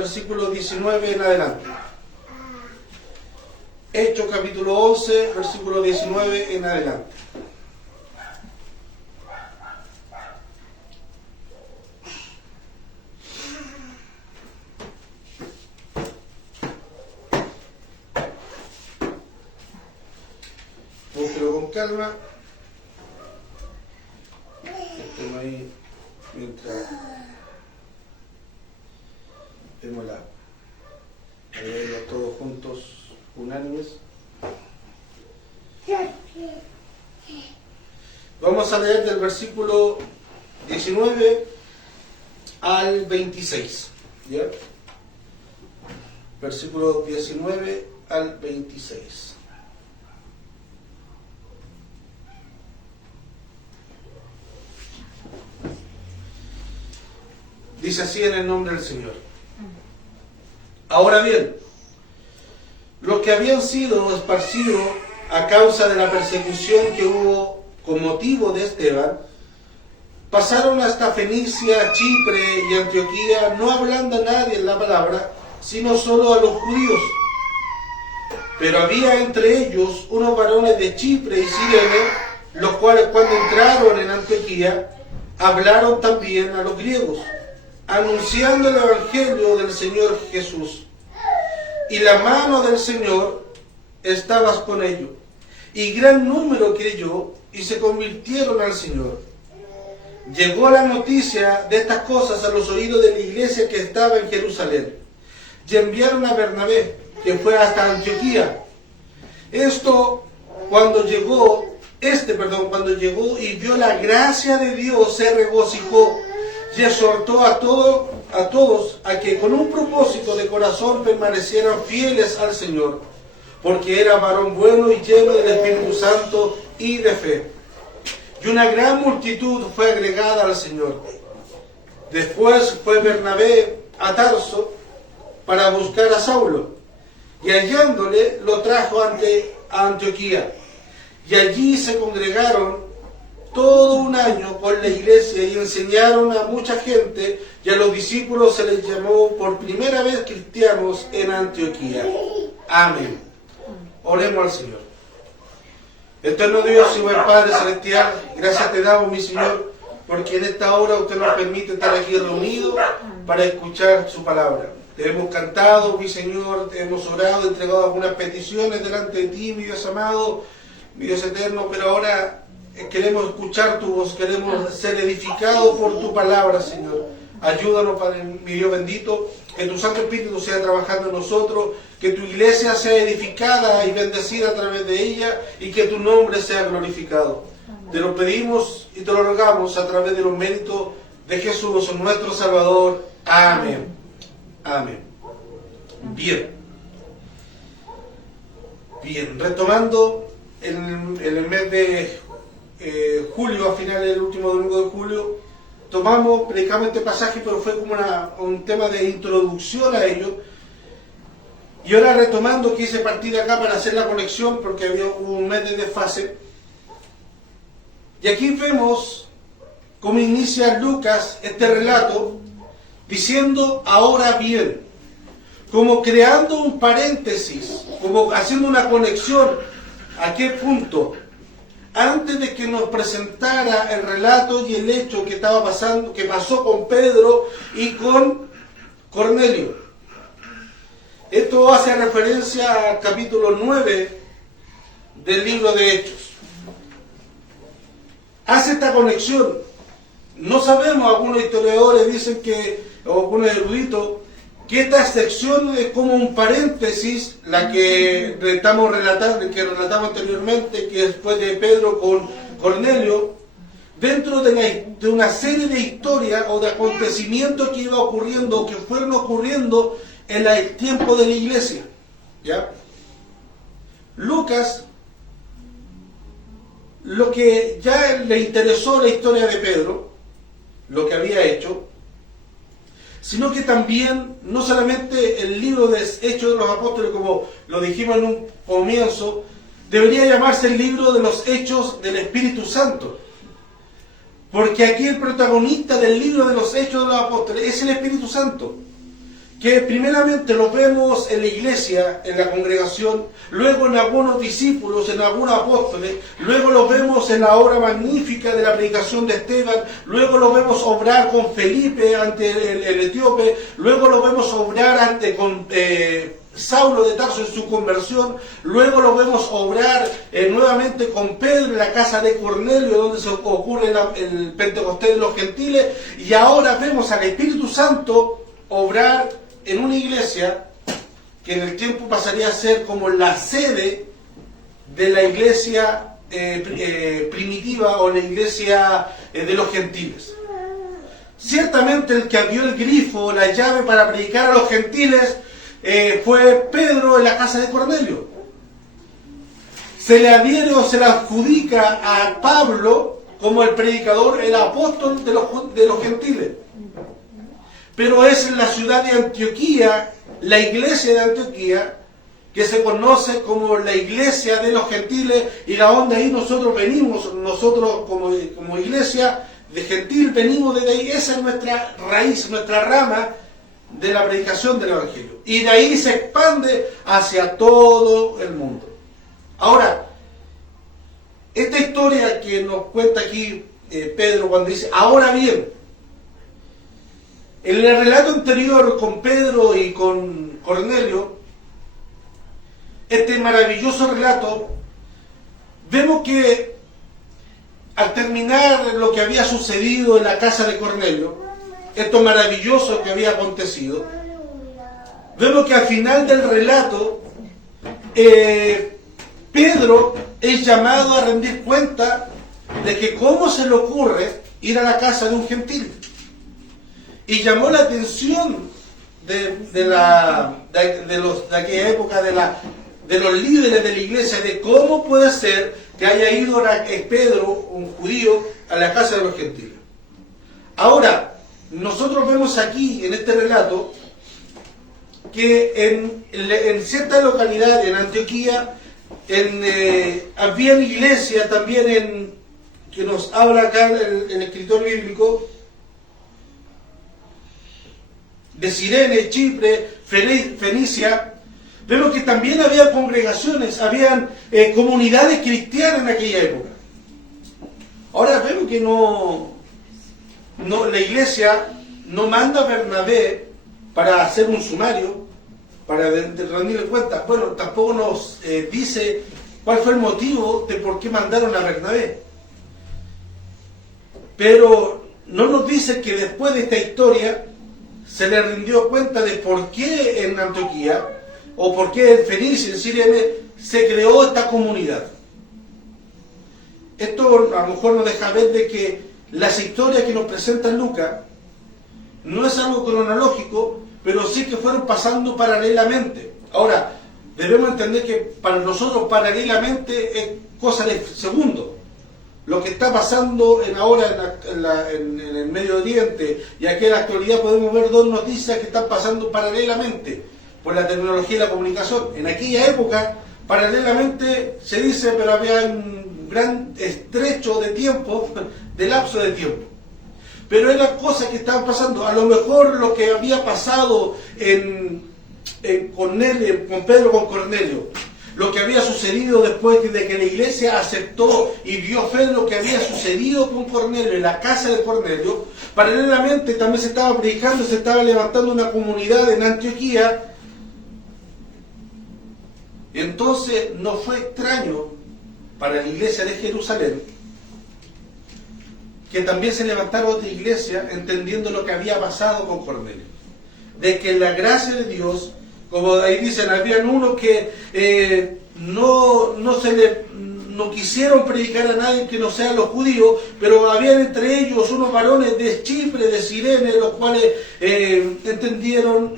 versículo 19 en adelante. Hechos capítulo 11, versículo 19 en adelante. Búsquelo con calma. Estemos ahí mientras vemos la leerlo todos juntos, unánimes. Vamos a leer del versículo 19 al 26. ¿Ya? Versículo 19 al 26. Dice así en el nombre del Señor. Ahora bien, los que habían sido esparcidos a causa de la persecución que hubo con motivo de Esteban, pasaron hasta Fenicia, Chipre y Antioquía, no hablando a nadie en la palabra, sino solo a los judíos. Pero había entre ellos unos varones de Chipre y Cirene, los cuales cuando entraron en Antioquía, hablaron también a los griegos, anunciando el evangelio del Señor Jesús. Y la mano del Señor estaba con ellos, y gran número creyó y se convirtieron al Señor. Llegó la noticia de estas cosas a los oídos de la iglesia que estaba en Jerusalén, y enviaron a Bernabé, que fue hasta Antioquía. Cuando llegó y vio la gracia de Dios, se regocijó y exhortó a todos a que con un propósito de corazón permanecieran fieles al Señor, porque era varón bueno y lleno del Espíritu Santo y de fe. Y una gran multitud fue agregada al Señor. Después fue Bernabé a Tarso para buscar a Saulo, y hallándole lo trajo a Antioquía. Y allí se congregaron todo un año con la iglesia y enseñaron a mucha gente, y a los discípulos se les llamó por primera vez cristianos en Antioquía. Amén. Oremos al Señor. Eterno Dios y buen Padre Celestial, gracias te damos, mi Señor, porque en esta hora usted nos permite estar aquí reunidos para escuchar su palabra. Te hemos cantado, mi Señor, te hemos orado, entregado algunas peticiones delante de ti, mi Dios amado, mi Dios eterno, pero ahora queremos escuchar tu voz, queremos ser edificados por tu palabra, Señor. Ayúdanos, Padre, mi Dios bendito, que tu Santo Espíritu sea trabajando en nosotros, que tu iglesia sea edificada y bendecida a través de ella, y que tu nombre sea glorificado. Te lo pedimos y te lo rogamos a través de los méritos de Jesús, nuestro Salvador. Amén. Amén. Bien, retomando en el mes de julio, a finales del último domingo de julio, predicamos este pasaje, pero fue como un tema de introducción a ello. Y ahora retomando, quise partir de acá para hacer la conexión, porque había un mes de desfase. Y aquí vemos cómo inicia Lucas este relato, diciendo ahora bien, como creando un paréntesis, como haciendo una conexión. ¿A qué punto? Antes de que nos presentara el relato y el hecho que estaba pasando, que pasó con Pedro y con Cornelio. Esto hace referencia al capítulo 9 del libro de Hechos. Hace esta conexión. No sabemos, algunos historiadores dicen o algunos eruditos, que esta sección es como un paréntesis, la que relatamos anteriormente, que después de Pedro con Cornelio, dentro de una serie de historias o de acontecimientos que iba ocurriendo, que fueron ocurriendo en el tiempo de la iglesia. ¿Ya? Lucas, lo que ya le interesó la historia de Pedro, lo que había hecho, sino que también, no solamente el libro de Hechos de los Apóstoles, como lo dijimos en un comienzo, debería llamarse el libro de los Hechos del Espíritu Santo. Porque aquí el protagonista del libro de los Hechos de los Apóstoles es el Espíritu Santo, que primeramente lo vemos en la iglesia, en la congregación, luego en algunos discípulos, en algunos apóstoles, luego lo vemos en la obra magnífica de la predicación de Esteban, luego lo vemos obrar con Felipe ante el etíope, luego lo vemos obrar con Saulo de Tarso en su conversión, luego lo vemos obrar nuevamente con Pedro en la casa de Cornelio, donde se ocurre el Pentecostés de los gentiles, y ahora vemos al Espíritu Santo obrar en una iglesia que en el tiempo pasaría a ser como la sede de la iglesia primitiva o la iglesia de los gentiles. Ciertamente el que abrió el grifo, la llave para predicar a los gentiles, fue Pedro en la casa de Cornelio. Se le adhiere o se le adjudica a Pablo como el predicador, el apóstol de los gentiles. Pero es en la ciudad de Antioquía, la iglesia de Antioquía, que se conoce como la iglesia de los gentiles, y de donde ahí nosotros venimos, nosotros como iglesia de gentil venimos desde ahí. Esa es nuestra raíz, nuestra rama de la predicación del Evangelio. Y de ahí se expande hacia todo el mundo. Ahora, esta historia que nos cuenta aquí Pedro cuando dice, ahora bien, en el relato anterior con Pedro y con Cornelio, este maravilloso relato, vemos que al terminar lo que había sucedido en la casa de Cornelio, esto maravilloso que había acontecido, vemos que al final del relato, Pedro es llamado a rendir cuenta de que cómo se le ocurre ir a la casa de un gentil. Y llamó la atención de aquella época, de los líderes de la iglesia, de cómo puede ser que haya ido Pedro, un judío, a la casa de los gentiles. Ahora, nosotros vemos aquí, en este relato, que en cierta localidad, en Antioquía, había una iglesia también que nos habla acá el escritor bíblico, de Cirene, Chipre, Fenicia. Vemos que también había congregaciones, habían comunidades cristianas en aquella época. Ahora vemos que la iglesia no manda a Bernabé para hacer un sumario, para rendir cuentas. Bueno, tampoco nos dice cuál fue el motivo de por qué mandaron a Bernabé. Pero no nos dice que después de esta historia se le rindió cuenta de por qué en Antioquía o por qué en Fenicia, en Cirene, se creó esta comunidad. Esto a lo mejor nos deja ver de que las historias que nos presenta Lucas no es algo cronológico, pero sí que fueron pasando paralelamente. Ahora, debemos entender que para nosotros paralelamente es cosa de segundos. Lo que está pasando ahora en el Medio Oriente y aquí en la actualidad podemos ver dos noticias que están pasando paralelamente por la tecnología y la comunicación. En aquella época, paralelamente se dice, pero había un gran estrecho de tiempo, de lapso de tiempo. Pero eran cosas que estaban pasando. A lo mejor lo que había pasado con Pedro con Cornelio, lo que había sucedido después de que la iglesia aceptó y vio fe en lo que había sucedido con Cornelio, en la casa de Cornelio, paralelamente también se estaba predicando, se estaba levantando una comunidad en Antioquía. Entonces no fue extraño para la iglesia de Jerusalén que también se levantara otra iglesia entendiendo lo que había pasado con Cornelio. De que la gracia de Dios, como ahí dicen, habían unos que no quisieron predicar a nadie que no sean los judíos, pero habían entre ellos unos varones de Chipre, de Cirene, los cuales entendieron,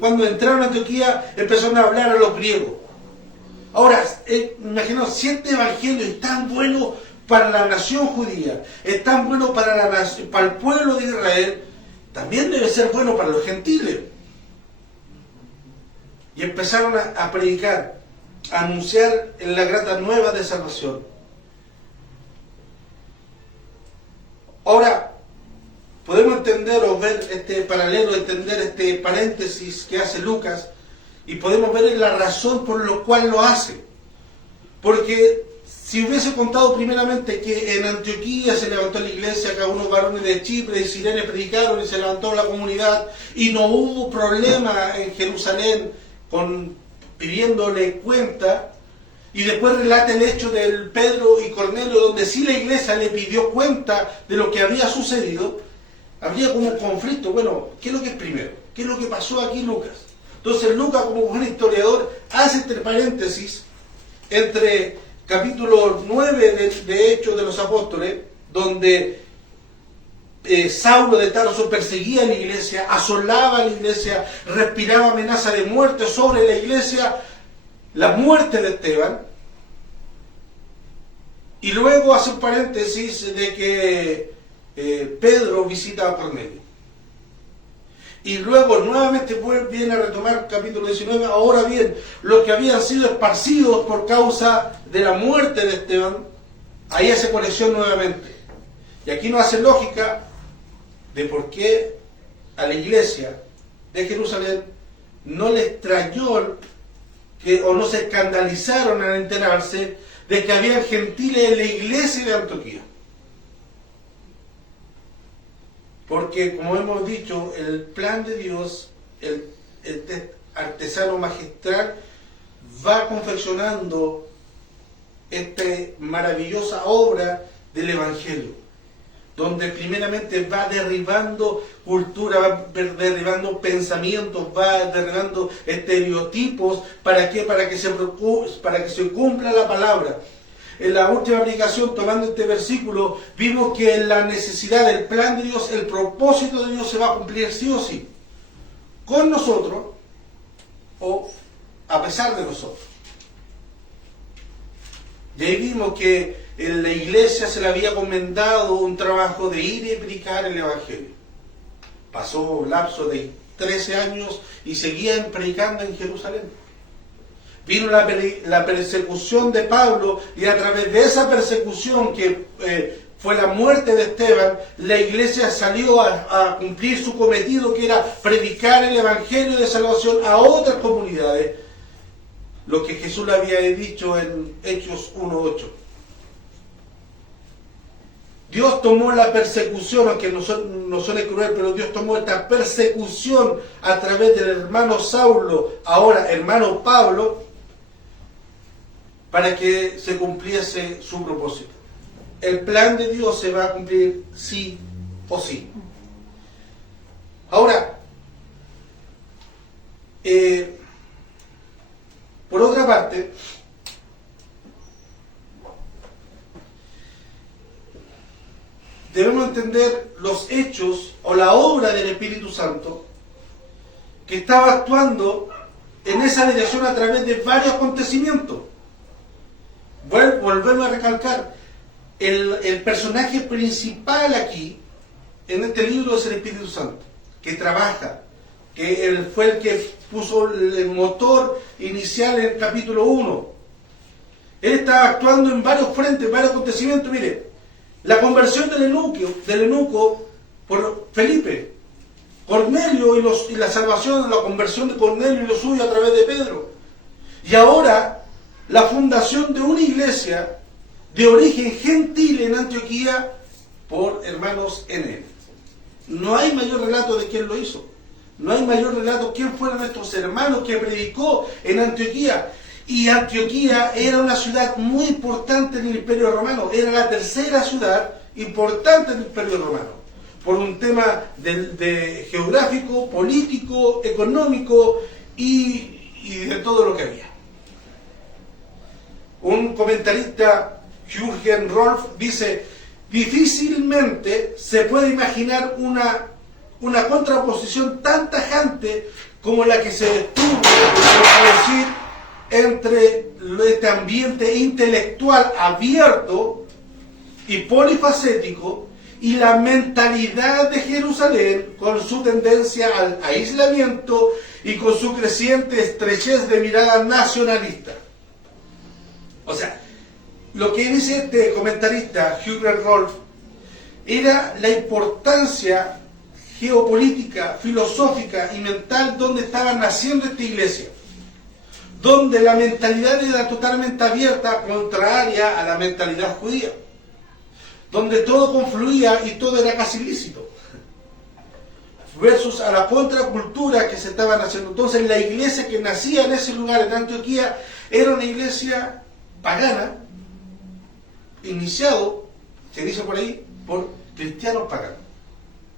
cuando entraron a Antioquía, empezaron a hablar a los griegos. Ahora, imaginaos, si este evangelio es tan bueno para la nación judía, es tan bueno para el pueblo de Israel, también debe ser bueno para los gentiles. Y empezaron a predicar, a anunciar en la grata nueva de salvación. Ahora, podemos entender entender o ver este paralelo, entender este paréntesis que hace Lucas, y podemos ver la razón por la cual lo hace. Porque si hubiese contado primeramente que en Antioquía se levantó la iglesia, que unos varones de Chipre y Cirene predicaron y se levantó la comunidad, y no hubo problema en Jerusalén pidiéndole cuenta, y después relata el hecho del Pedro y Cornelio, donde sí la iglesia le pidió cuenta de lo que había sucedido, habría como un conflicto. Bueno, ¿qué es lo que es primero? ¿Qué es lo que pasó aquí, Lucas? Entonces Lucas, como buen historiador, hace entre paréntesis entre capítulo 9 de Hechos de los Apóstoles, donde Saulo de Tarso perseguía a la iglesia, asolaba a la iglesia, respiraba amenaza de muerte sobre la iglesia, la muerte de Esteban, y luego hace un paréntesis de que Pedro visita a Cornelio. Y luego nuevamente viene a retomar capítulo 19, ahora bien, los que habían sido esparcidos por causa de la muerte de Esteban, ahí hace conexión nuevamente. Y aquí nos hace lógica de por qué a la iglesia de Jerusalén no le extrañó o no se escandalizaron al enterarse de que había gentiles en la iglesia de Antioquía. Porque, como hemos dicho, el plan de Dios, el artesano magistral, va confeccionando esta maravillosa obra del Evangelio, donde primeramente va derribando cultura, va derribando pensamientos, va derribando estereotipos. ¿Para qué? Para que se cumpla la palabra. En la última aplicación, tomando este versículo, vimos que la necesidad del plan de Dios, el propósito de Dios se va a cumplir sí o sí, con nosotros o a pesar de nosotros. Y ahí vimos que en la iglesia se le había encomendado un trabajo de ir y predicar el Evangelio. Pasó un lapso de 13 años y seguían predicando en Jerusalén. Vino la persecución de Pablo, y a través de esa persecución que fue la muerte de Esteban, la iglesia salió a cumplir su cometido, que era predicar el Evangelio de salvación a otras comunidades, lo que Jesús le había dicho en Hechos 1:8. Dios tomó la persecución, aunque no suene cruel, pero Dios tomó esta persecución a través del hermano Saulo, ahora hermano Pablo, para que se cumpliese su propósito. El plan de Dios se va a cumplir sí o sí. Ahora, por otra parte, debemos entender los hechos o la obra del Espíritu Santo, que estaba actuando en esa dirección a través de varios acontecimientos. Volvemos a recalcar, el personaje principal aquí, en este libro, es el Espíritu Santo, que trabaja, que él fue el que puso el motor inicial en el capítulo 1. Él estaba actuando en varios frentes, varios acontecimientos. Mire, la conversión del eunuco por Felipe, Cornelio y la salvación, la conversión de Cornelio y lo suyo a través de Pedro. Y ahora, la fundación de una iglesia de origen gentil en Antioquía por hermanos en él. No hay mayor relato de quién lo hizo. No hay mayor relato de quién fueron nuestros hermanos que predicó en Antioquía. Y Antioquía era una ciudad muy importante en el Imperio Romano. Era la tercera ciudad importante en el Imperio Romano. Por un tema de geográfico, político, económico y de todo lo que había. Un comentarista, Jürgen Rolf, dice: difícilmente se puede imaginar una contraposición tan tajante como la que se tuvo que producir entre este ambiente intelectual abierto y polifacético y la mentalidad de Jerusalén, con su tendencia al aislamiento y con su creciente estrechez de mirada nacionalista. O sea, lo que dice este comentarista, Jürgen Rolf, era la importancia geopolítica, filosófica y mental donde estaba naciendo esta iglesia, donde la mentalidad era totalmente abierta, contraria a la mentalidad judía, donde todo confluía y todo era casi lícito, versus a la contracultura que se estaba naciendo. Entonces la iglesia que nacía en ese lugar, en Antioquía, era una iglesia pagana, iniciado, se dice por ahí, por cristianos paganos.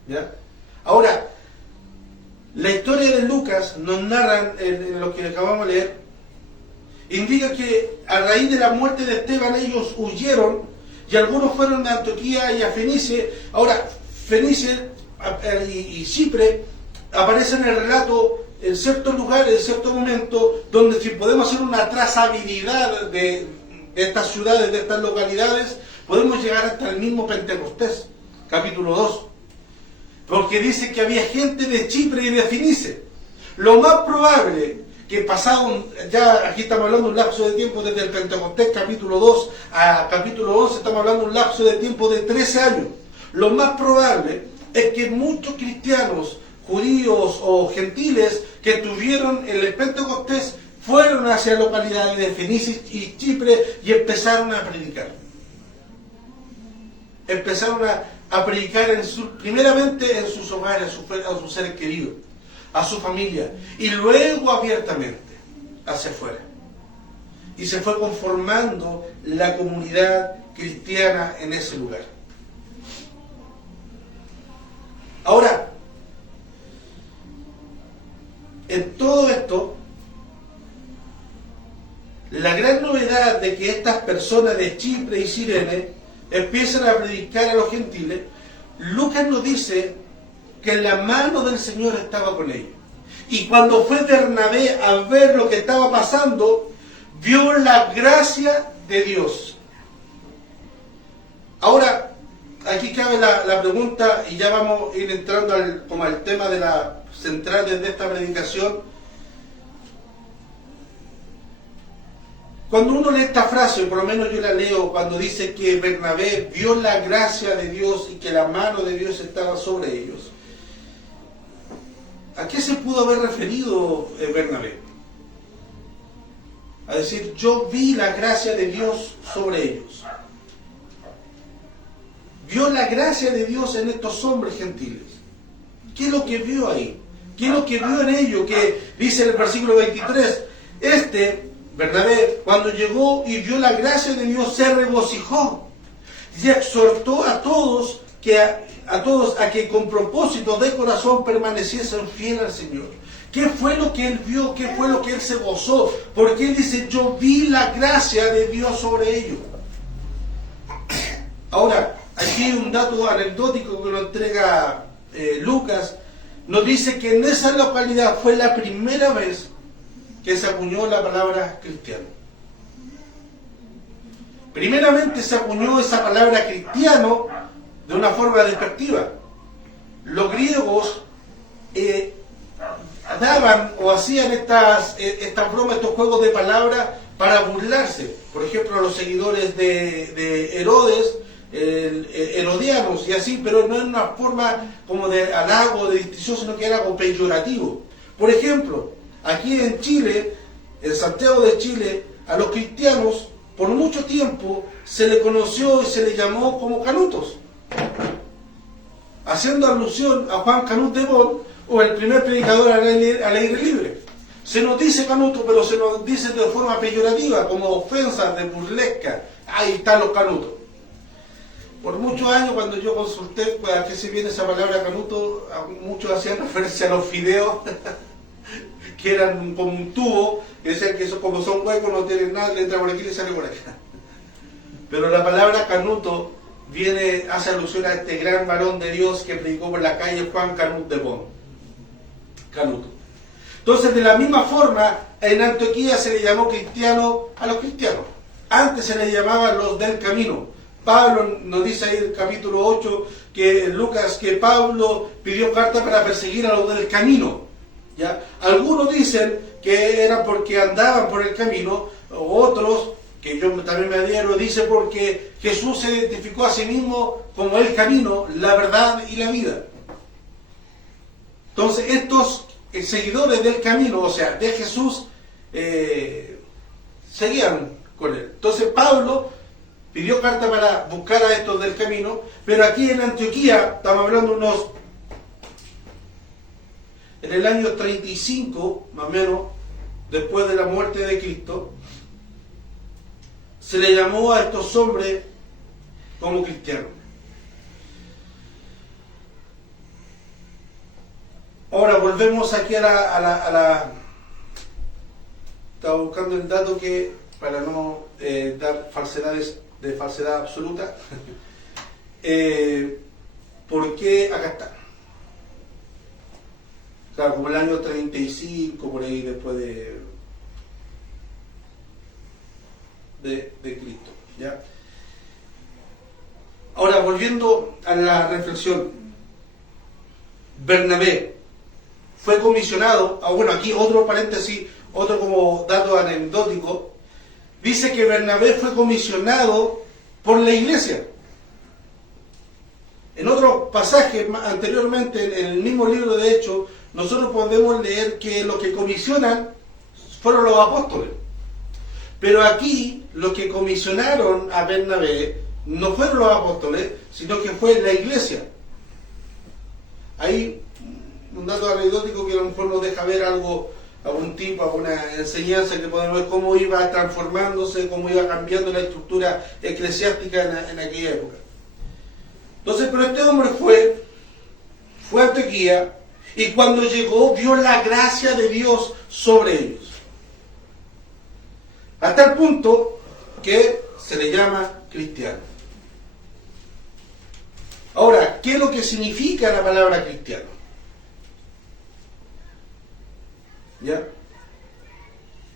¿Ya? Ahora, la historia de Lucas nos narra en lo que acabamos de leer, indica que a raíz de la muerte de Esteban ellos huyeron y algunos fueron a Antioquía y a Fenice. Ahora, Fenice y Chipre aparecen en el relato en ciertos lugares, en ciertos momentos, donde si podemos hacer una trazabilidad de estas ciudades, de estas localidades, podemos llegar hasta el mismo Pentecostés, capítulo 2. Porque dice que había gente de Chipre y de Fenice. Lo más probable que pasado, ya aquí estamos hablando de un lapso de tiempo desde el Pentecostés capítulo 2 a capítulo 11, estamos hablando de un lapso de tiempo de 13 años. Lo más probable es que muchos cristianos, judíos o gentiles que tuvieron el Pentecostés fueron hacia localidades de Fenice y Chipre y empezaron a predicar. Empezaron a predicar primeramente en sus hogares, a sus seres queridos, a su familia, y luego abiertamente hacia afuera. Y se fue conformando la comunidad cristiana en ese lugar. Ahora, en todo esto, la gran novedad de que estas personas de Chipre y Cirene empiezan a predicar a los gentiles, Lucas nos dice que la mano del Señor estaba con ellos. Y cuando fue Bernabé a ver lo que estaba pasando, vio la gracia de Dios. Ahora, aquí cabe la pregunta, y ya vamos a ir entrando como al tema de la central de esta predicación. Cuando uno lee esta frase, por lo menos yo la leo, cuando dice que Bernabé vio la gracia de Dios y que la mano de Dios estaba sobre ellos, ¿a qué se pudo haber referido Bernabé? A decir, yo vi la gracia de Dios sobre ellos. Vio la gracia de Dios en estos hombres gentiles. ¿Qué es lo que vio ahí? ¿Qué es lo que vio en ellos? Que dice en el versículo 23, Bernabé, cuando llegó y vio la gracia de Dios, se regocijó y exhortó a todos a que con propósito de corazón permaneciesen fieles al Señor. ¿Qué fue lo que él vio? ¿Qué fue lo que él se gozó? Porque él dice, yo vi la gracia de Dios sobre ellos. Ahora, aquí hay un dato anecdótico que nos entrega Lucas. Nos dice que en esa localidad fue la primera vez que se acuñó la palabra cristiano. Primeramente se acuñó esa palabra cristiano de una forma despectiva. Los griegos daban o hacían estas bromas, estos juegos de palabras para burlarse. Por ejemplo, los seguidores de Herodes, herodianos y así, pero no en una forma como de halago, de distinción, sino que era algo peyorativo. Por ejemplo, aquí en Chile, en Santiago de Chile, a los cristianos por mucho tiempo se le conoció y se le llamó como canutos, haciendo alusión a Juan Canut de Bon, o el primer predicador al aire libre. Se nos dice canuto, pero se nos dice de forma peyorativa, como ofensa, de burlesca. Ahí están los canutos. Por muchos años, cuando yo consulté a qué se viene esa palabra canuto, muchos hacían referencia a los fideos que eran como un tubo, que decían que eso, como son huecos, no tienen nada, le entra por aquí y le sale por acá. Pero la palabra canuto hace alusión a este gran varón de Dios que predicó por la calle, Juan Canut de Bon. Canuto. Entonces, de la misma forma, en Antioquía se le llamó cristiano a los cristianos. Antes se les llamaba los del camino. Pablo nos dice ahí en el capítulo 8 que Lucas, que Pablo pidió carta para perseguir a los del camino. ¿Ya? Algunos dicen que era porque andaban por el camino, otros, que yo también me adhiero, dice porque Jesús se identificó a sí mismo como el camino, la verdad y la vida. Entonces estos seguidores del camino, o sea, de Jesús, seguían con él. Entonces Pablo pidió carta para buscar a estos del camino, pero aquí en Antioquía, estamos hablando en el año 35, más o menos, después de la muerte de Cristo, se le llamó a estos hombres como cristianos. Ahora volvemos aquí a la estaba buscando el dato que, para no dar falsedades de falsedad absoluta, ¿por qué acá está? Claro, como el año 35, por ahí después de Cristo, ¿ya? Ahora, volviendo a la reflexión, Bernabé fue comisionado, bueno, aquí otro paréntesis, otro como dato anecdótico, dice que Bernabé fue comisionado por la iglesia. En otro pasaje anteriormente, en el mismo libro de Hechos, nosotros podemos leer que los que comisionan fueron los apóstoles. Pero aquí, los que comisionaron a Bernabé no fueron los apóstoles, sino que fue la iglesia. Hay un dato anecdótico que a lo mejor nos deja ver algún tipo, alguna enseñanza que podemos ver cómo iba transformándose, cómo iba cambiando la estructura eclesiástica en aquella época. Entonces, pero este hombre fue a Antioquía, y cuando llegó vio la gracia de Dios sobre ellos. Hasta el punto que se le llama cristiano. Ahora, ¿qué es lo que significa la palabra cristiano? ¿Ya?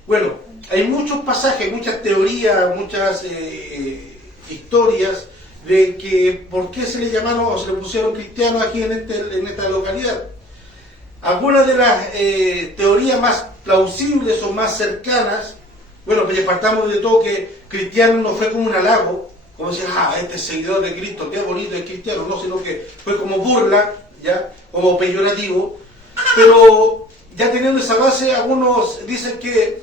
Bueno, hay muchos pasajes, muchas teorías, muchas historias de que por qué se le llamaron o se le pusieron cristianos aquí en esta localidad. Algunas de las teorías más plausibles o más cercanas, bueno, pues partamos de todo que cristiano no fue como un halago, como decir, este es seguidor de Cristo, qué bonito es cristiano, no, sino que fue como burla, ya, como peyorativo. Pero ya teniendo esa base, algunos dicen que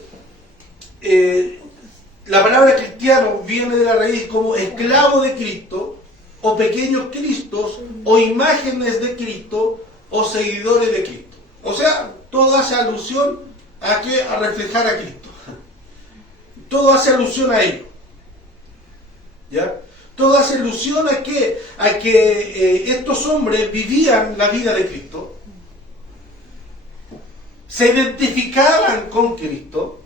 la palabra cristiano viene de la raíz como esclavo de Cristo, o pequeños cristos, o imágenes de Cristo, o seguidores de Cristo. O sea, todo hace alusión a reflejar a Cristo. Todo hace alusión a ello. ¿Ya? Todo hace alusión a que estos hombres vivían la vida de Cristo, se identificaban con Cristo,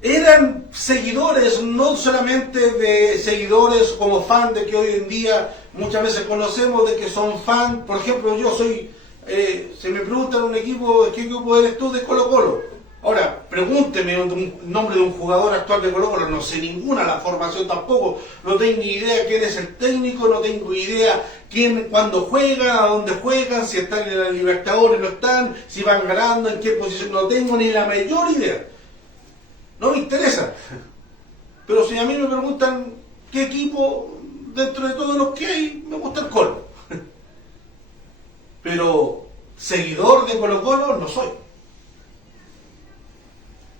eran seguidores, no solamente de seguidores como fan de que hoy en día muchas veces conocemos de que son fan. Por ejemplo, yo soy, se me preguntan un equipo, ¿qué equipo eres tú? De Colo Colo. Ahora, pregúnteme un nombre de un jugador actual de Colo Colo, no sé ninguna, la formación tampoco, no tengo ni idea quién es el técnico, no tengo idea cuándo juegan, a dónde juegan, si están en la Libertadores, no están, si van ganando, en qué posición, no tengo ni la mayor idea. No me interesa. Pero si a mí me preguntan qué equipo, dentro de todos los que hay, me gusta el Colo. Pero seguidor de Colo Colo no soy.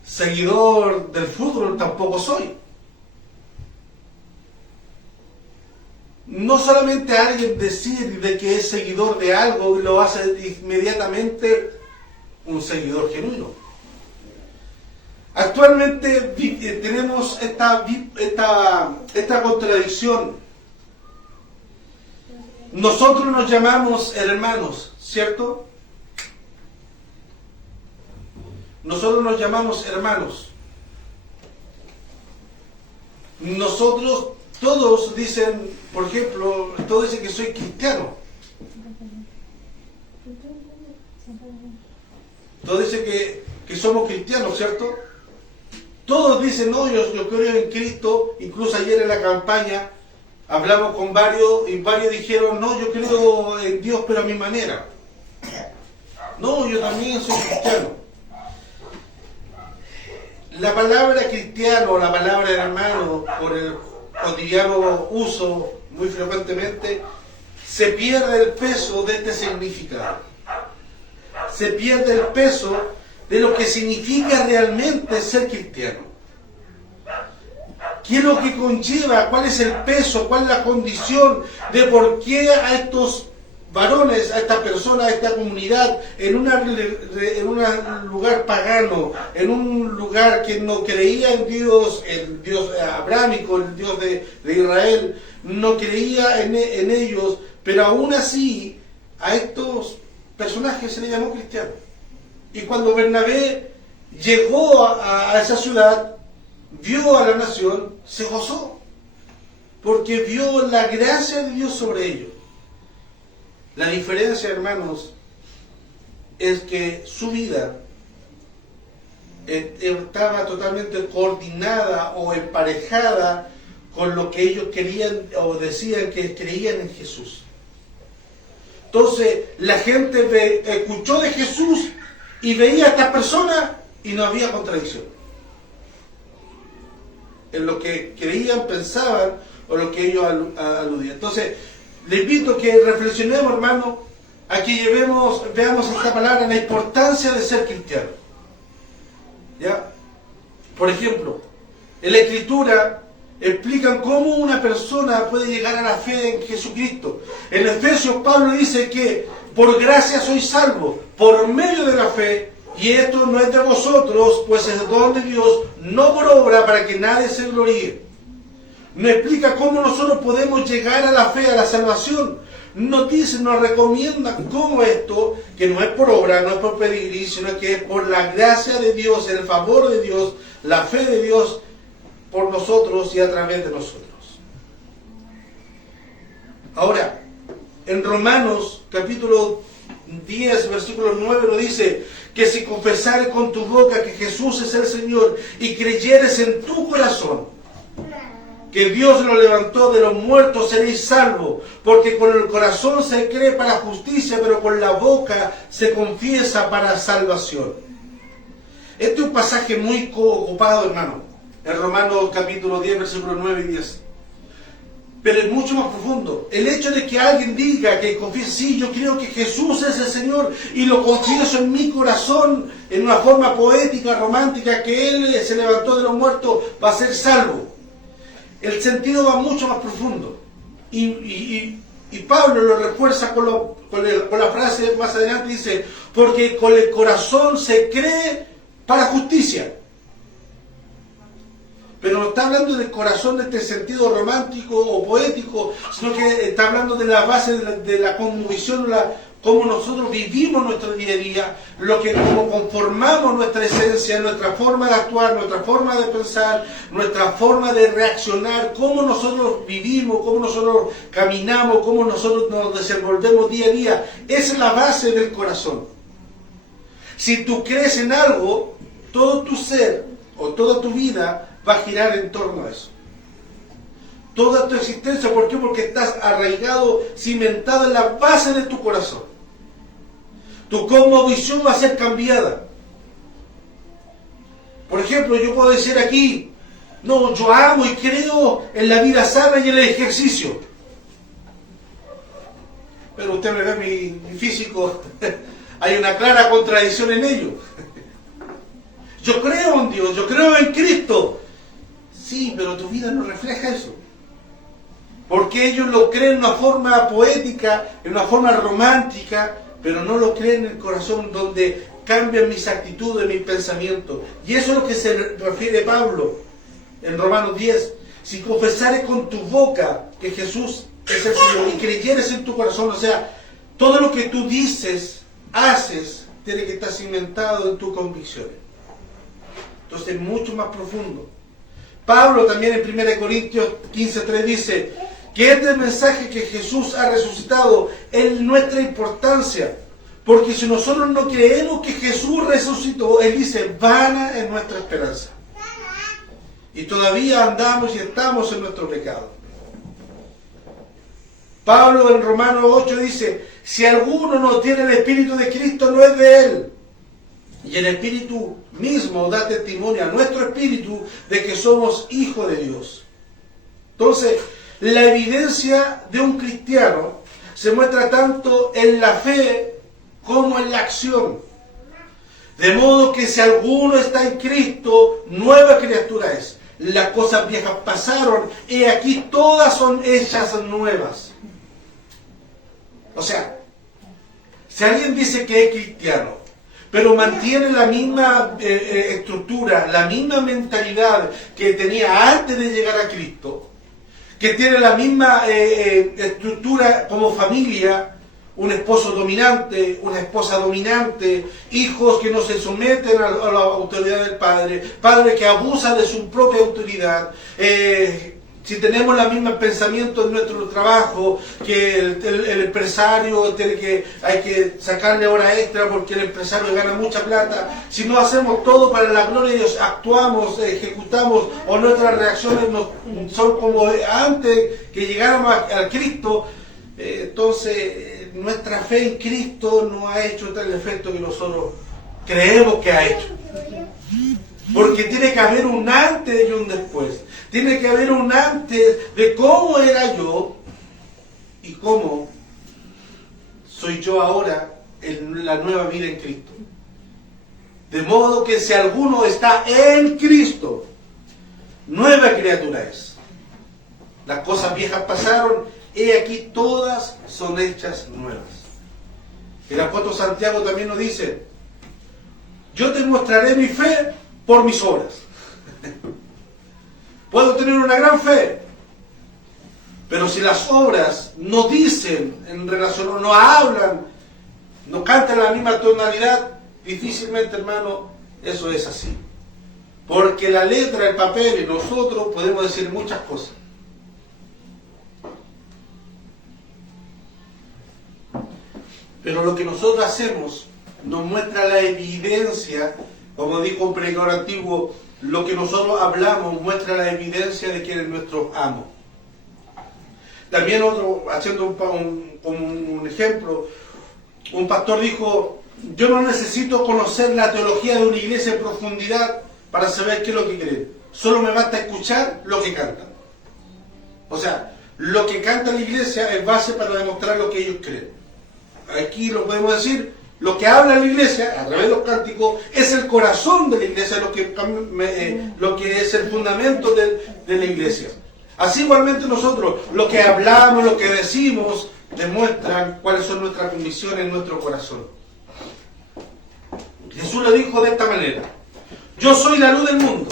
Seguidor del fútbol tampoco soy. No solamente alguien decir de que es seguidor de algo lo hace inmediatamente un seguidor genuino. Actualmente tenemos esta contradicción. Nosotros nos llamamos hermanos, ¿cierto? Nosotros nos llamamos hermanos. Nosotros, todos dicen, por ejemplo, todos dicen que soy cristiano. Todos dicen que somos cristianos, ¿cierto? Todos dicen, no, yo creo en Cristo. Incluso ayer en la campaña hablamos con varios y varios dijeron, no, yo creo en Dios pero a mi manera. No, yo también soy cristiano. La palabra cristiano, la palabra hermano, por el cotidiano uso muy frecuentemente, se pierde el peso de este significado. Se pierde el peso de lo que significa realmente ser cristiano. ¿Qué es lo que conlleva? ¿Cuál es el peso? ¿Cuál es la condición de por qué a estos varones, a esta persona, a esta comunidad, en un lugar pagano, en un lugar que no creía en Dios, el Dios abrámico, el Dios de Israel, no creía en ellos, pero aún así a estos personajes se les llamó cristianos? Y cuando Bernabé llegó a esa ciudad, vio a la nación, se gozó, porque vio la gracia de Dios sobre ellos. La diferencia, hermanos, es que su vida estaba totalmente coordinada o emparejada con lo que ellos querían o decían que creían en Jesús. Entonces, la gente escuchó de Jesús y veía a esta persona y no había contradicción en lo que creían, pensaban o lo que ellos aludían. Entonces, les invito a que reflexionemos, hermano, a que veamos esta palabra, la importancia de ser cristiano. ¿Ya? Por ejemplo, en la Escritura explican cómo una persona puede llegar a la fe en Jesucristo. En Efesios, Pablo dice que por gracia sois salvos, por medio de la fe, y esto no es de vosotros, pues es don de Dios, no por obra, para que nadie se gloríe. Nos explica cómo nosotros podemos llegar a la fe, a la salvación. Nos dice, nos recomienda cómo esto, que no es por obra, no es por pedigrí, sino que es por la gracia de Dios, el favor de Dios, la fe de Dios por nosotros y a través de nosotros. Ahora, en Romanos capítulo 10, versículo 9 nos dice que si confesares con tu boca que Jesús es el Señor y creyeres en tu corazón que Dios lo levantó de los muertos, seréis salvos, porque con el corazón se cree para justicia, pero con la boca se confiesa para salvación. Este es un pasaje muy ocupado, hermano, en Romanos capítulo 10, versículos 9 y 10. Pero es mucho más profundo. El hecho de que alguien diga, que confiese, sí, yo creo que Jesús es el Señor y lo confieso en mi corazón, en una forma poética, romántica, que Él se levantó de los muertos, va a ser salvo. El sentido va mucho más profundo. Y Pablo lo refuerza con la frase más adelante, dice, porque con el corazón se cree para justicia. Pero no está hablando del corazón de este sentido romántico o poético, sino que está hablando de la base de la conmovisión, cómo nosotros vivimos nuestro día a día, cómo conformamos nuestra esencia, nuestra forma de actuar, nuestra forma de pensar, nuestra forma de reaccionar, cómo nosotros vivimos, cómo nosotros caminamos, cómo nosotros nos desenvolvemos día a día. Esa es la base del corazón. Si tú crees en algo, todo tu ser o toda tu vida va a girar en torno a eso. Toda tu existencia, ¿por qué? Porque estás arraigado, cimentado en la base de tu corazón. Tu cosmovisión va a ser cambiada. Por ejemplo, yo puedo decir aquí, no, yo amo y creo en la vida sana y en el ejercicio. Pero usted me ve mi físico, hay una clara contradicción en ello. Yo creo en Dios, yo creo en Cristo. Sí, pero tu vida no refleja eso. Porque ellos lo creen en una forma poética, en una forma romántica, pero no lo creen en el corazón, donde cambian mis actitudes, mis pensamientos. Y eso es lo que se refiere Pablo en Romanos 10. Si confesares con tu boca que Jesús es el Señor y creyeres en tu corazón, o sea, todo lo que tú dices, haces, tiene que estar cimentado en tus convicciones. Entonces es mucho más profundo. Pablo también en 1 Corintios 15:3 dice que este mensaje que Jesús ha resucitado es nuestra importancia, porque si nosotros no creemos que Jesús resucitó, Él dice, vana es nuestra esperanza. Y todavía andamos y estamos en nuestro pecado. Pablo en Romanos 8 dice, si alguno no tiene el Espíritu de Cristo, no es de Él. Y el Espíritu mismo da testimonio a nuestro espíritu de que somos hijos de Dios. Entonces, la evidencia de un cristiano se muestra tanto en la fe como en la acción. De modo que si alguno está en Cristo, nueva criatura es. Las cosas viejas pasaron, y aquí todas son hechas nuevas. O sea, si alguien dice que es cristiano, pero mantiene la misma estructura, la misma mentalidad que tenía antes de llegar a Cristo, que tiene la misma estructura como familia, un esposo dominante, una esposa dominante, hijos que no se someten a la autoridad del padre que abusa de su propia autoridad, si tenemos el mismo pensamiento en nuestro trabajo, que el empresario hay que sacarle hora extra porque el empresario gana mucha plata, si no hacemos todo para la gloria de Dios, actuamos, ejecutamos, o nuestras reacciones son como antes que llegáramos al Cristo, entonces nuestra fe en Cristo no ha hecho tal efecto que nosotros creemos que ha hecho. Porque tiene que haber un antes y un después. Tiene que haber un antes de cómo era yo y cómo soy yo ahora en la nueva vida en Cristo. De modo que si alguno está en Cristo, nueva criatura es. Las cosas viejas pasaron, he aquí todas son hechas nuevas. El apóstol Santiago también nos dice, yo te mostraré mi fe por mis obras. Puedo tener una gran fe, pero si las obras no dicen en relación, no hablan, no cantan la misma tonalidad, difícilmente, hermano, eso es así. Porque la letra, el papel y nosotros podemos decir muchas cosas. Pero lo que nosotros hacemos nos muestra la evidencia, como dijo un predicador antiguo, lo que nosotros hablamos muestra la evidencia de quién es nuestro amo. También otro, haciendo un ejemplo, un pastor dijo, yo no necesito conocer la teología de una iglesia en profundidad para saber qué es lo que creen. Solo me basta escuchar lo que cantan. O sea, lo que canta la iglesia es base para demostrar lo que ellos creen. Aquí lo podemos decir, lo que habla la iglesia, a través de los cánticos, es el corazón de la iglesia, lo que es el fundamento de la iglesia. Así igualmente nosotros, lo que hablamos, lo que decimos, demuestran cuáles son nuestras convicciones en nuestro corazón. Jesús le dijo de esta manera, yo soy la luz del mundo,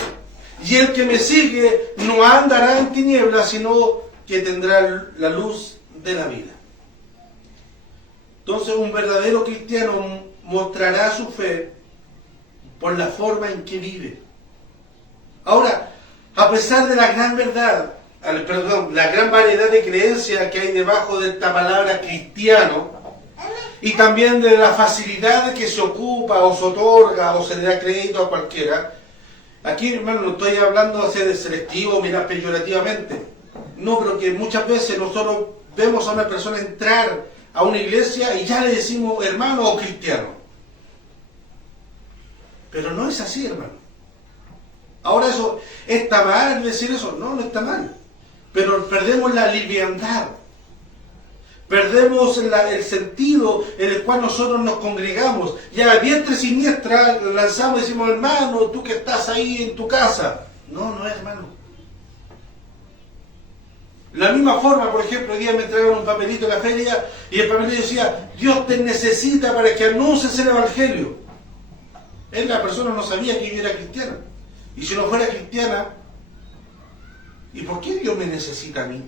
y el que me sigue no andará en tinieblas, sino que tendrá la luz de la vida. Entonces un verdadero cristiano mostrará su fe por la forma en que vive. Ahora, a pesar de la gran verdad, la gran variedad de creencias que hay debajo de esta palabra cristiano, y también de la facilidad que se ocupa o se otorga o se le da crédito a cualquiera, aquí, hermano, no estoy hablando de selectivo, mira, peyorativamente. No, pero que muchas veces nosotros vemos a una persona entrar a una iglesia y ya le decimos hermano o cristiano. Pero no es así, hermano. Ahora eso, ¿está mal decir eso? No, no está mal. Pero perdemos la liviandad. Perdemos el sentido en el cual nosotros nos congregamos. Y a la diestra y siniestra lanzamos y decimos, hermano, tú que estás ahí en tu casa. No, no es hermano. De la misma forma, por ejemplo, hoy día me entregaron un papelito en la feria y el papelito decía, Dios te necesita para que anuncies el Evangelio. La persona no sabía que yo era cristiana. Y si no fuera cristiana, ¿y por qué Dios me necesita a mí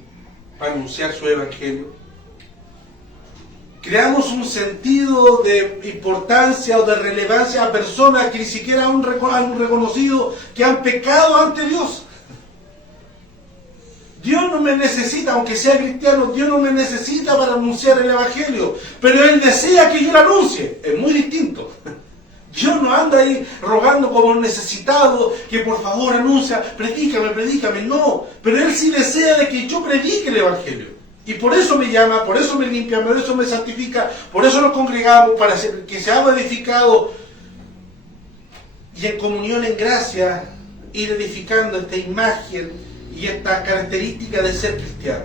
para anunciar su Evangelio? Creamos un sentido de importancia o de relevancia a personas que ni siquiera han reconocido que han pecado ante Dios. Dios no me necesita, aunque sea cristiano, Dios no me necesita para anunciar el Evangelio, pero Él desea que yo lo anuncie. Es muy distinto. Dios no anda ahí rogando como un necesitado, que por favor anuncia, predícame, no. Pero Él sí desea de que yo predique el Evangelio. Y por eso me llama, por eso me limpia, por eso me santifica, por eso nos congregamos, para que seamos edificados y en comunión, en gracia, ir edificando esta imagen y esta característica de ser cristiano.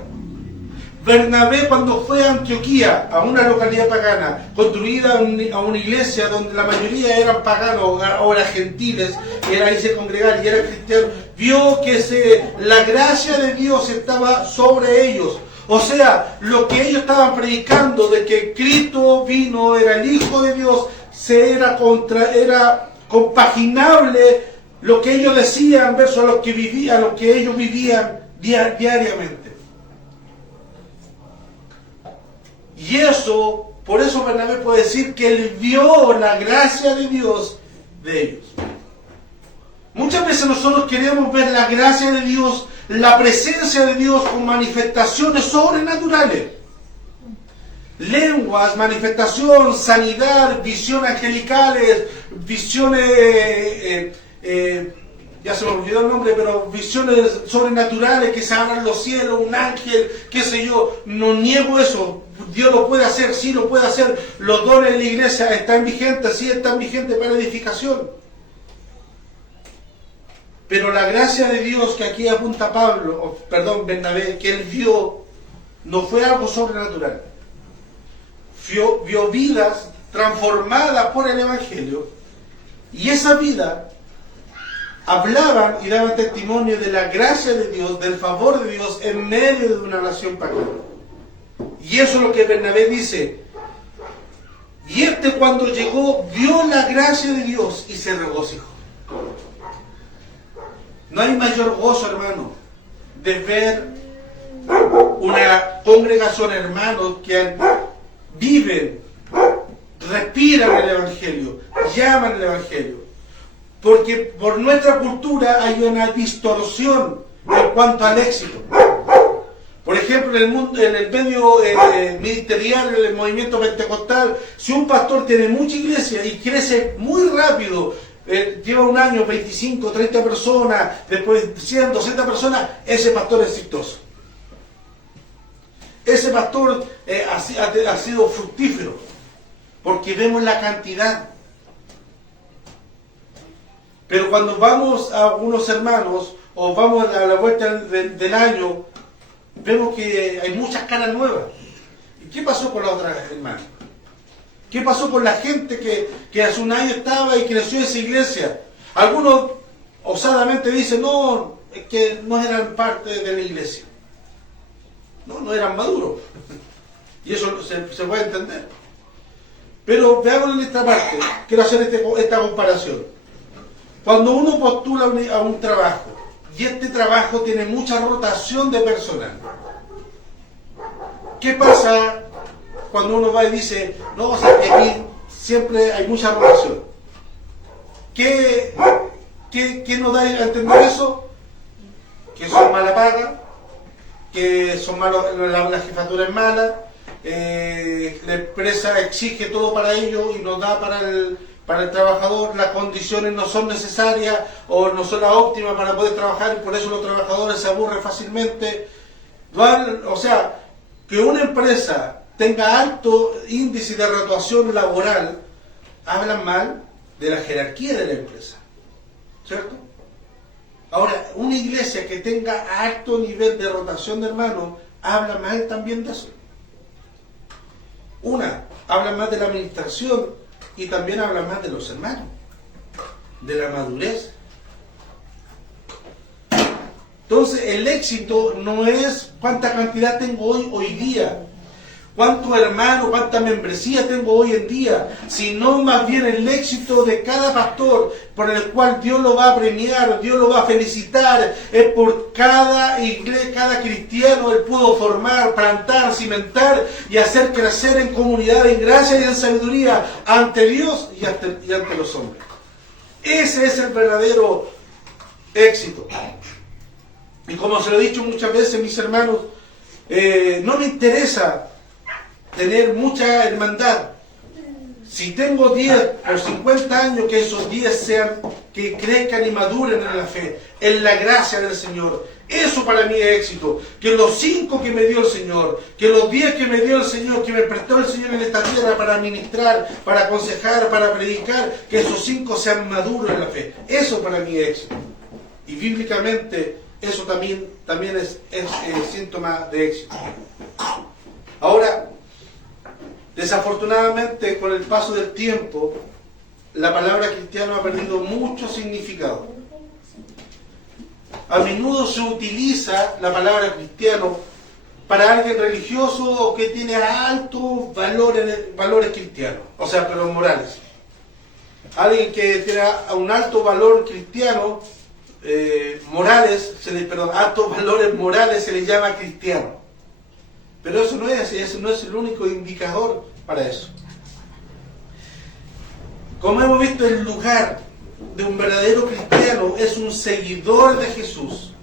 Bernabé, cuando fue a Antioquía, a una localidad pagana, construida a una iglesia donde la mayoría eran paganos o eran gentiles, era ahí se congregaban y eran cristianos, vio que la gracia de Dios estaba sobre ellos. O sea, lo que ellos estaban predicando de que Cristo vino, era el Hijo de Dios, era compaginable lo que ellos decían versus a lo que ellos vivían diariamente. Y eso, por eso Bernabé puede decir que él vio la gracia de Dios de ellos. Muchas veces nosotros queremos ver la gracia de Dios, la presencia de Dios con manifestaciones sobrenaturales. Lenguas, manifestación, sanidad, visiones angelicales, visiones, ya se me olvidó el nombre, pero visiones sobrenaturales, que se abran los cielos, un ángel, qué sé yo. No niego eso. Dios lo puede hacer, sí lo puede hacer. Los dones de la iglesia están vigentes, sí están vigentes para edificación. Pero la gracia de Dios que aquí apunta Bernabé, que él vio, no fue algo sobrenatural. Vio vidas transformadas por el Evangelio, y esa vida hablaban y daban testimonio de la gracia de Dios, del favor de Dios en medio de una nación pagana. Y eso es lo que Bernabé dice. Y cuando llegó, vio la gracia de Dios y se regocijó. No hay mayor gozo, hermano, de ver una congregación, hermanos, que viven, respiran el Evangelio, llaman el Evangelio. Porque por nuestra cultura hay una distorsión en cuanto al éxito. Por ejemplo, en el medio ministerial, en el movimiento pentecostal, si un pastor tiene mucha iglesia y crece muy rápido, lleva un año, 25, 30 personas, después 100, 200 personas, ese pastor es exitoso. Ese pastor ha sido fructífero, porque vemos la cantidad. Pero cuando vamos a algunos hermanos, o vamos a la vuelta del año, vemos que hay muchas caras nuevas. ¿Y qué pasó con la otra hermana? ¿Qué pasó con la gente que hace un año estaba y creció en esa iglesia? Algunos osadamente dicen, no, es que no eran parte de la iglesia. No eran maduros. Y eso se puede entender. Pero veamos en esta parte, quiero hacer esta comparación. Cuando uno postula a un trabajo, y este trabajo tiene mucha rotación de personal, ¿qué pasa cuando uno va y dice, no, o sea, que aquí siempre hay mucha rotación? ¿Qué nos da a entender eso? Que son mala paga, que son malos, la jefatura es mala, la empresa exige todo para ello y nos da para el trabajador, las condiciones no son necesarias o no son las óptimas para poder trabajar, y por eso los trabajadores se aburren fácilmente. O sea, que una empresa tenga alto índice de rotación laboral, hablan mal de la jerarquía de la empresa, ¿cierto? Ahora, una iglesia que tenga alto nivel de rotación de hermanos, habla mal también de eso. Habla más de la administración y también habla más de los hermanos, de la madurez. Entonces, el éxito no es cuánta cantidad tengo hoy día, cuánto hermano, cuánta membresía tengo hoy en día, sino más bien el éxito de cada pastor por el cual Dios lo va a premiar, Dios lo va a felicitar, es por cada iglesia, cada cristiano él pudo formar, plantar, cimentar y hacer crecer en comunidad, en gracia y en sabiduría ante Dios y ante los hombres. Ese es el verdadero éxito. Y como se lo he dicho muchas veces, mis hermanos, no me interesa tener mucha hermandad. Si tengo 10 o 50 años, que esos 10 sean, que crezcan y maduren en la fe, en la gracia del Señor. Eso para mí es éxito. Que los 5 que me dio el Señor, que los 10 que me dio el Señor, que me prestó el Señor en esta tierra para ministrar, para aconsejar, para predicar, que esos 5 sean maduros en la fe. Eso para mí es éxito. Y bíblicamente eso también es síntoma de éxito. Desafortunadamente, con el paso del tiempo, la palabra cristiano ha perdido mucho significado. A menudo se utiliza la palabra cristiano para alguien religioso o que tiene altos valores cristianos, pero morales. Alguien que tiene un alto valor cristiano, altos valores morales se le llama cristiano. Pero eso no es así, eso no es el único indicador para eso. Como hemos visto, el lugar de un verdadero cristiano es un seguidor de Jesús,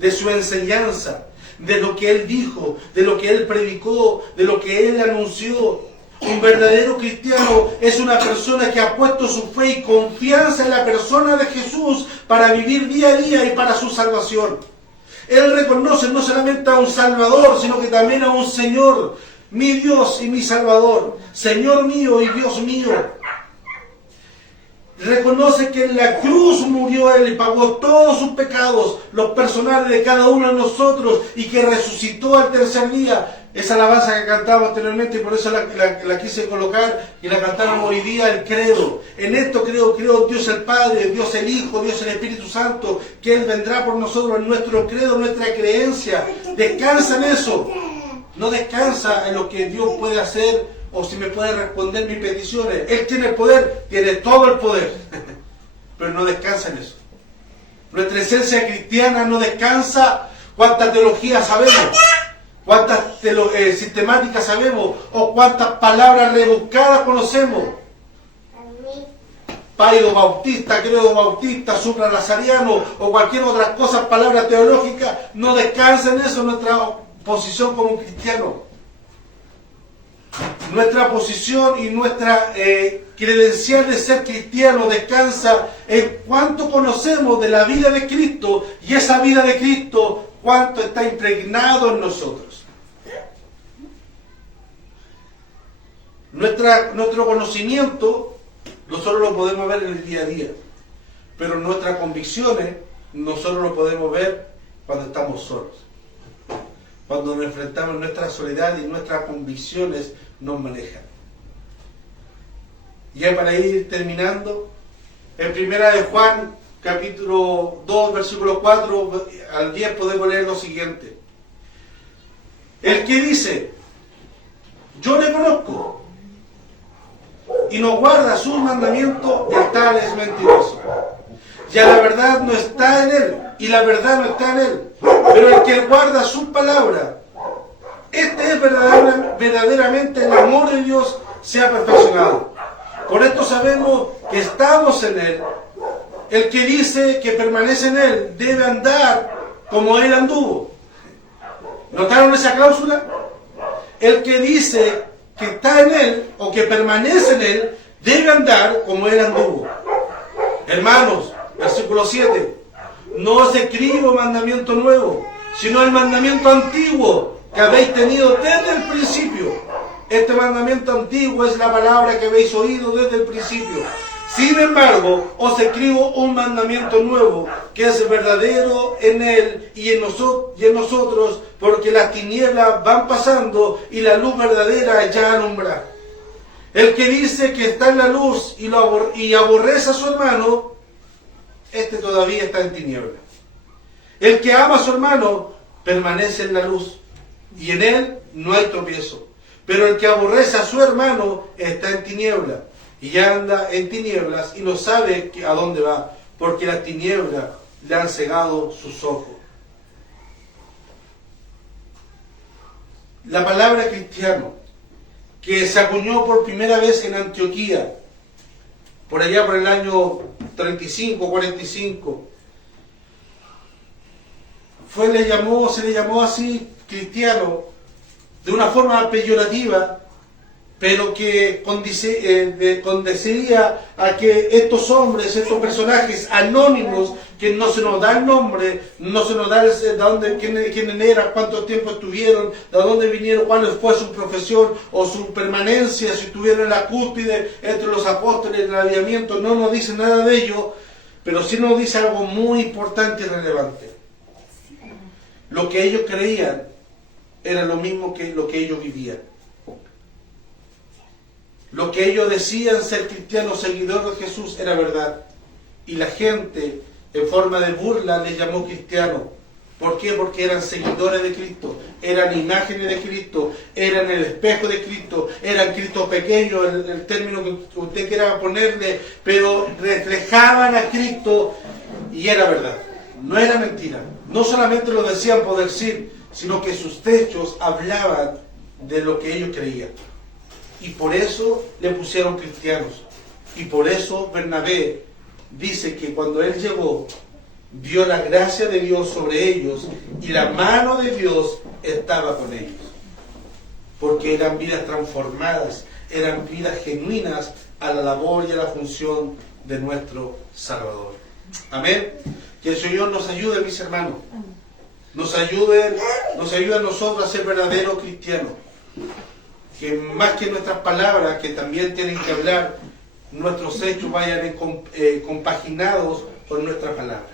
de su enseñanza, de lo que Él dijo, de lo que Él predicó, de lo que Él anunció. Un verdadero cristiano es una persona que ha puesto su fe y confianza en la persona de Jesús para vivir día a día y para su salvación. Él reconoce no solamente a un Salvador, sino que también a un Señor, mi Dios y mi Salvador, Señor mío y Dios mío. Reconoce que en la cruz murió Él y pagó todos sus pecados, los personales de cada uno de nosotros, y que resucitó al tercer día. Esa alabanza que cantábamos anteriormente, y por eso la quise colocar y la cantábamos hoy día, el credo. En esto creo Dios el Padre, Dios el Hijo, Dios el Espíritu Santo, que Él vendrá por nosotros, en nuestro credo, nuestra creencia. Descansa en eso. No descansa en lo que Dios puede hacer o si me puede responder mis peticiones. Él tiene el poder, tiene todo el poder, pero no descansa en eso. Nuestra esencia cristiana no descansa cuánta teología sabemos, cuántas sistemáticas sabemos o cuántas palabras rebuscadas conocemos. Paido bautista, credo bautista, supralazariano o cualquier otra cosa, palabra teológica, no descansa en eso nuestra posición como cristiano. Nuestra posición y nuestra credencial de ser cristiano descansa en cuánto conocemos de la vida de Cristo, y esa vida de Cristo, cuánto está impregnado en nosotros. Nuestro conocimiento nosotros lo podemos ver en el día a día, pero nuestras convicciones nosotros lo podemos ver cuando estamos solos, cuando nos enfrentamos a nuestra soledad y nuestras convicciones nos manejan. Ya para ir terminando, en primera de Juan, capítulo 2, versículo 4 al 10, podemos leer lo siguiente. El que dice, yo le conozco, y no guarda sus mandamientos, el tal es mentiroso. Ya la verdad no está en él, y la verdad no está en él. Pero el que guarda sus palabras, este es verdaderamente el amor de Dios se ha perfeccionado. Por esto sabemos que estamos en Él. El que dice que permanece en Él debe andar como Él anduvo. ¿Notaron esa cláusula? El que dice que está en Él o que permanece en Él debe andar como Él anduvo. Hermanos, versículo 7. No os escribo mandamiento nuevo, sino el mandamiento antiguo que habéis tenido desde el principio. Este mandamiento antiguo es la palabra que habéis oído desde el principio. Sin embargo, os escribo un mandamiento nuevo, que es verdadero en Él y en nosotros, porque las tinieblas van pasando y la luz verdadera ya alumbra. El que dice que está en la luz y aborrece a su hermano, este todavía está en tinieblas. El que ama a su hermano permanece en la luz, y en él no hay tropiezo. Pero el que aborrece a su hermano está en tinieblas, y anda en tinieblas y no sabe a dónde va, porque las tinieblas le han cegado sus ojos. La palabra cristiano, que se acuñó por primera vez en Antioquía, por allá por el año 35, 45, se le llamó así cristiano de una forma peyorativa, pero que condecía a que estos hombres, estos personajes anónimos, que no se nos da el nombre, no se nos da de dónde, quién eran, cuánto tiempo estuvieron, de dónde vinieron, cuál fue su profesión o su permanencia, si estuvieron en la cúspide entre los apóstoles, el avivamiento, no nos dice nada de ello, pero sí nos dice algo muy importante y relevante. Lo que ellos creían era lo mismo que lo que ellos vivían. Lo que ellos decían ser cristianos, seguidores de Jesús, era verdad. Y la gente, en forma de burla, les llamó cristianos. ¿Por qué? Porque eran seguidores de Cristo, eran imágenes de Cristo, eran el espejo de Cristo, eran Cristo pequeño, el término que usted quiera ponerle, pero reflejaban a Cristo y era verdad, no era mentira. No solamente lo decían por decir, sino que sus hechos hablaban de lo que ellos creían. Y por eso le pusieron cristianos. Y por eso Bernabé dice que cuando él llegó, vio la gracia de Dios sobre ellos y la mano de Dios estaba con ellos. Porque eran vidas transformadas, eran vidas genuinas a la labor y a la función de nuestro Salvador. Amén. Que el Señor nos ayude, mis hermanos. Nos ayude a nosotros a ser verdaderos cristianos. Que más que nuestras palabras, que también tienen que hablar, nuestros hechos vayan compaginados con nuestra palabra.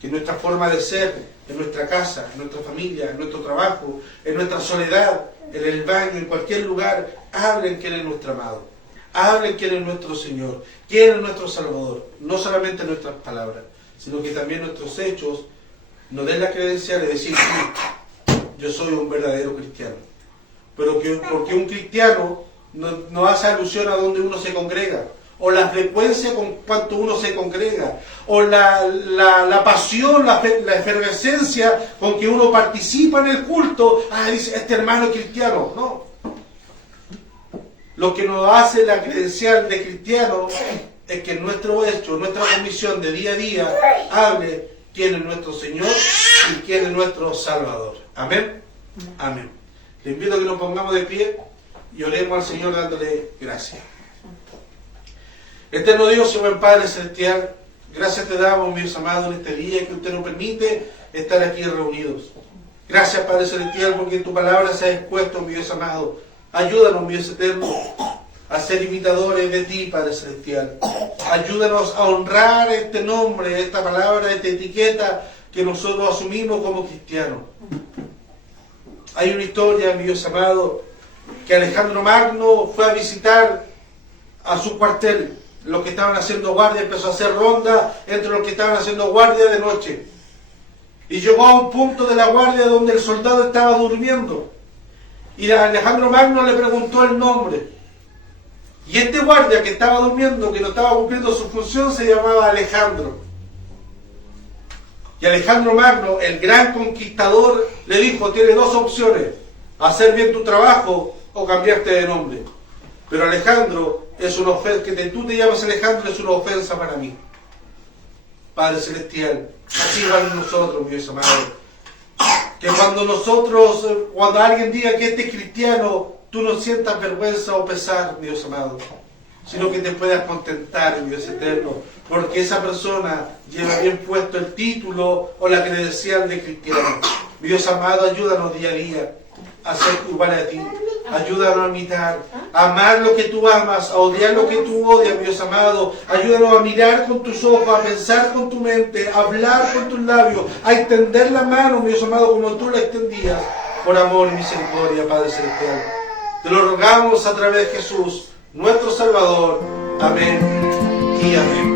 Que nuestra forma de ser, en nuestra casa, en nuestra familia, en nuestro trabajo, en nuestra soledad, en el baño, en cualquier lugar, hablen que Él es nuestro amado. Hablen que Él es nuestro Señor, que Él es nuestro Salvador. No solamente nuestras palabras, sino que también nuestros hechos nos den la credencial de decir, sí, yo soy un verdadero cristiano. Pero porque un cristiano no hace alusión a donde uno se congrega, o la frecuencia con cuanto uno se congrega, o la pasión, la efervescencia con que uno participa en el culto. Dice, este hermano es cristiano. No. Lo que nos hace la credencial de cristiano es que nuestro hecho, nuestra comisión de día a día, hable quién es nuestro Señor y quién es nuestro Salvador. Amén. Amén. Le invito a que nos pongamos de pie y oremos al Señor dándole gracias. Eterno Dios y buen Padre Celestial, gracias te damos, mi Dios amado, en este día que usted nos permite estar aquí reunidos. Gracias, Padre Celestial, porque en tu palabra se ha expuesto, mi Dios amado. Ayúdanos, mi Dios eterno, a ser imitadores de ti, Padre Celestial. Ayúdanos a honrar este nombre, esta palabra, esta etiqueta que nosotros asumimos como cristianos. Hay una historia, mi Dios amado, que Alejandro Magno fue a visitar a su cuartel. Los que estaban haciendo guardia, empezó a hacer ronda entre los que estaban haciendo guardia de noche. Y llegó a un punto de la guardia donde el soldado estaba durmiendo. Y a Alejandro Magno le preguntó el nombre. Y este guardia que estaba durmiendo, que no estaba cumpliendo su función, se llamaba Alejandro. Y Alejandro Magno, el gran conquistador, le dijo, tienes dos opciones: hacer bien tu trabajo o cambiarte de nombre. Pero Alejandro es una ofensa, que tú te llamas Alejandro es una ofensa para mí. Padre Celestial, así van nosotros, mi Dios amado. Que cuando alguien diga que este es cristiano, tú no sientas vergüenza o pesar, mi Dios amado, sino que te puedas contentar, mi Dios eterno, porque esa persona lleva bien puesto el título o la credencial de cristiano. Mi Dios amado, ayúdanos día a día a ser igual a ti. Ayúdanos a imitar, a amar lo que tú amas, a odiar lo que tú odias, mi Dios amado. Ayúdanos a mirar con tus ojos, a pensar con tu mente, a hablar con tus labios, a extender la mano, mi Dios amado, como tú la extendías, por amor y misericordia, Padre Celestial. Te lo rogamos a través de Jesús, nuestro Salvador. Amén y amén.